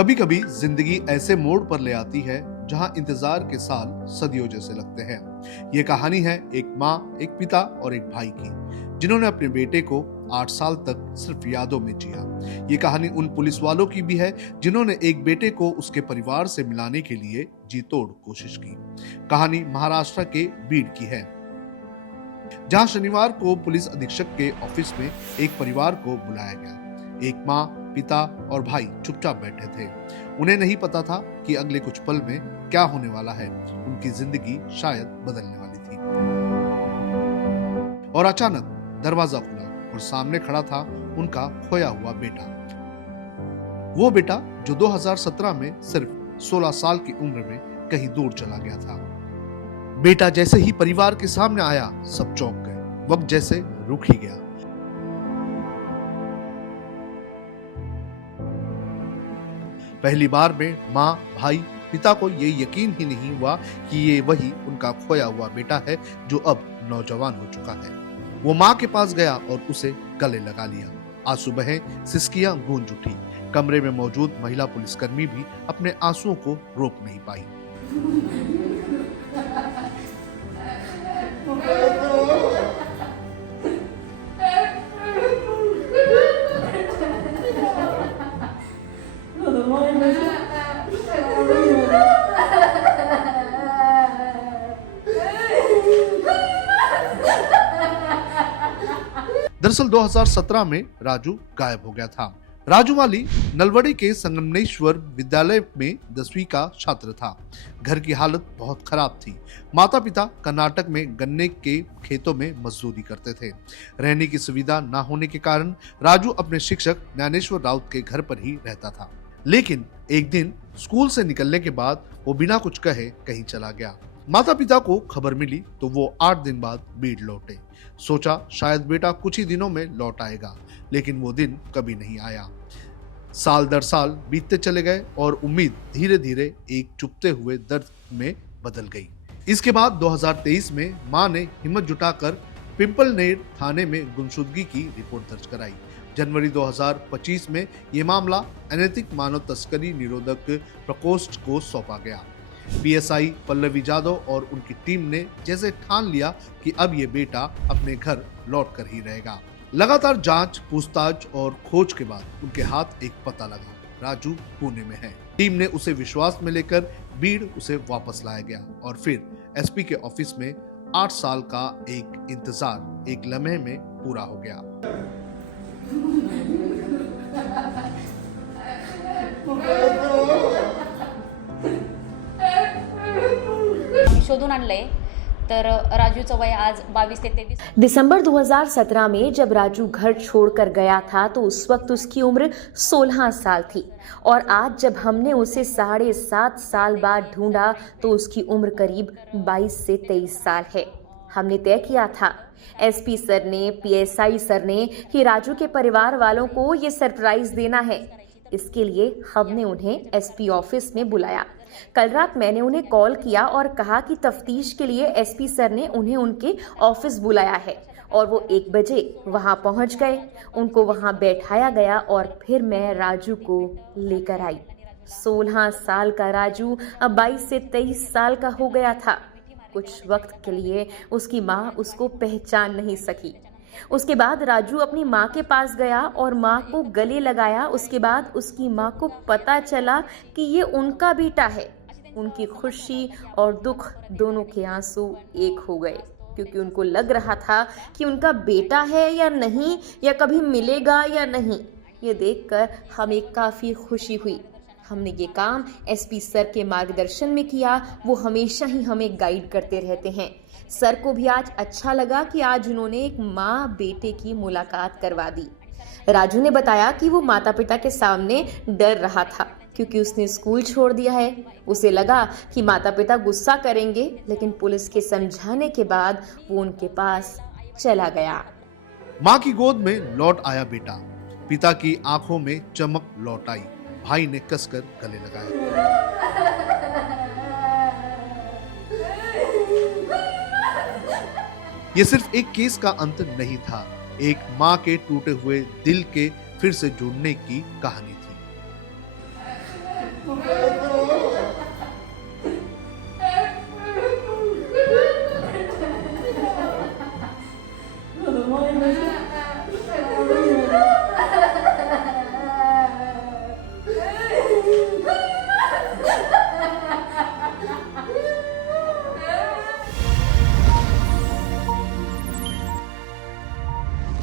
कभी कभी जिंदगी ऐसे मोड़ पर ले आती है जहां इंतजार के साल सदियों जैसे लगते हैं। ये कहानी है एक माँ, एक पिता और एक भाई की, जिन्होंने अपने बेटे को 8 साल तक सिर्फ यादों में जिया। ये कहानी उन पुलिस वालों की भी है जिन्होंने एक बेटे को उसके परिवार से मिलाने के लिए जी तोड़ कोशिश की। कहानी महाराष्ट्र के बीड की है, जहां शनिवार को पुलिस अधीक्षक के ऑफिस में एक परिवार को बुलाया गया। एक माँ, पिता और भाई चुपचाप बैठे थे। उन्हें नहीं पता था कि अगले कुछ पल में क्या होने वाला है। उनकी जिंदगी शायद बदलने वाली थी। और अचानक दरवाजा खुला और सामने खड़ा था उनका खोया हुआ बेटा। वो बेटा जो 2017 में सिर्फ 16 साल की उम्र में कहीं दूर चला गया था। बेटा जैसे ही परिवार के सामने आया, सब चौंक गए। वक्त जैसे रुक ही गया। पहली बार में माँ, भाई, पिता को ये यकीन ही नहीं हुआ कि ये वही उनका खोया हुआ बेटा है जो अब नौजवान हो चुका है। वो माँ के पास गया और उसे गले लगा लिया। आंसू बहे, सिसकियां गूंज उठी। कमरे में मौजूद महिला पुलिसकर्मी भी अपने आंसुओं को रोक नहीं पाई। दरअसल 2017 में राजू गायब हो गया था। राजू माली नलवड़ी के संगमेश्वर विद्यालय में 10वीं का छात्र था। घर की हालत बहुत खराब थी। माता पिता कर्नाटक में गन्ने के खेतों में मजदूरी करते थे। रहने की सुविधा न होने के कारण राजू अपने शिक्षक ज्ञानेश्वर राउत के घर पर ही रहता था। लेकिन एक दिन स्कूल से निकलने के बाद वो बिना कुछ कहे कहीं चला गया। माता पिता को खबर मिली तो वो 8 दिन बाद बीड लौटे। सोचा शायद बेटा कुछ ही दिनों में लौट आएगा, लेकिन वो दिन कभी नहीं आया। साल दर साल बीतते चले गए और उम्मीद धीरे धीरे एक चुपते हुए दर्द में बदल गई। इसके बाद 2023 में मां ने हिम्मत जुटाकर पिंपलनेर थाने में गुमशुदगी की रिपोर्ट दर्ज कराई। जनवरी 2025 में ये मामला अनैतिक मानव तस्करी निरोधक प्रकोष्ठ को सौंपा गया। पीएसआई पल्लवी यादव और उनकी टीम ने जैसे ठान लिया कि अब ये बेटा अपने घर लौट कर ही रहेगा। लगातार जांच, पूछताछ और खोज के बाद उनके हाथ एक पता लगा। राजू पुणे में है। टीम ने उसे विश्वास में लेकर बीड उसे वापस लाया गया और फिर एसपी के ऑफिस में 8 साल का एक इंतजार एक लम्हे में पूरा हो गया। शोधून आणलंय तर राजूचं वय आज 22 ते 23। दिसंबर 2017 में जब राजू घर छोड़कर गया था तो उस वक्त उसकी उम्र 16 साल थी और आज जब हमने उसे 7.5 साल बाद ढूंढा तो उसकी उम्र करीब 22 से 23 साल है। हमने तय किया था, एसपी सर ने, पीएसआई सर ने, कि राजू के परिवार वालों को ये सरप्राइज देना है। इसके लिए हमने उन्हें एसपी ऑफिस में बुलाया। कल रात मैंने उन्हें कॉल किया और कहा कि तफ्तीश के लिए एसपी सर ने उन्हें उनके ऑफिस बुलाया है और वो 1 बजे वहां पहुंच गए। उनको वहां बैठाया गया और फिर मैं राजू को लेकर आई। 16 साल का राजू अब 22 से 23 साल का हो गया था। कुछ वक्त के लिए उसकी माँ उसको पहचान नहीं सकी। उसके बाद राजू अपनी माँ के पास गया और माँ को गले लगाया। उसके बाद उसकी माँ को पता चला कि ये उनका बेटा है। उनकी खुशी और दुख दोनों के आंसू एक हो गए, क्योंकि उनको लग रहा था कि उनका बेटा है या नहीं, या कभी मिलेगा या नहीं। ये देखकर हमें काफ़ी खुशी हुई। हमने ये काम एसपी सर के मार्गदर्शन में किया। वो हमेशा ही हमें गाइड करते रहते हैं। सर को भी आज अच्छा लगा कि आज उन्होंने एक माँ बेटे की मुलाकात करवा दी। राजू ने बताया कि वो माता पिता के सामने डर रहा था क्योंकि उसने स्कूल छोड़ दिया है। उसे लगा कि माता पिता गुस्सा करेंगे, लेकिन पुलिस के समझाने के बाद वो उनके पास चला गया। माँ की गोद में लौट आया बेटा। पिता की आंखों में चमक लौट आई। भाई ने कसकर गले लगाया। ये सिर्फ एक केस का अंत नहीं था, एक माँ के टूटे हुए दिल के फिर से जुड़ने की कहानी थी। है